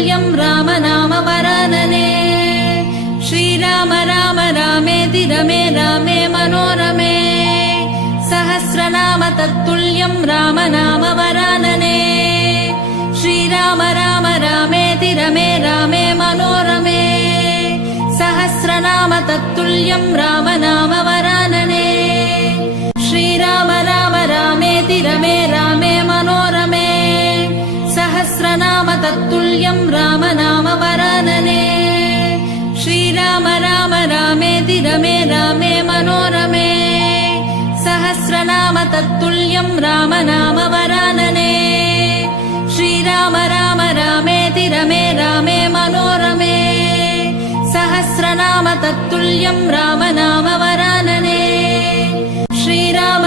तत्तुल्यं राम नाम वरानने। श्रीराम राम रामेति रमे रामे मनोरमे। सहस्रनाम तत्तुल्यं राम नाम वरानने। श्रीराम राम रामेति रमे रामे मनोरमे। सहस्रनाम तत्तुल्यं राम नाम वरानने। श्रीराम राम रामेति रमे रामे मनोरमे। सहस्रनाम तत्तुल्यं राम नाम वरानने। श्रीराम राम रामेति रमे रामे मनोरमे। सहस्रनाम तत्तुल्यं राम नाम वरानने। श्रीराम राम रामेति रमे रामे मनोरमे। सहस्रनाम तत्तुल्यं राम नाम वरानने। श्रीराम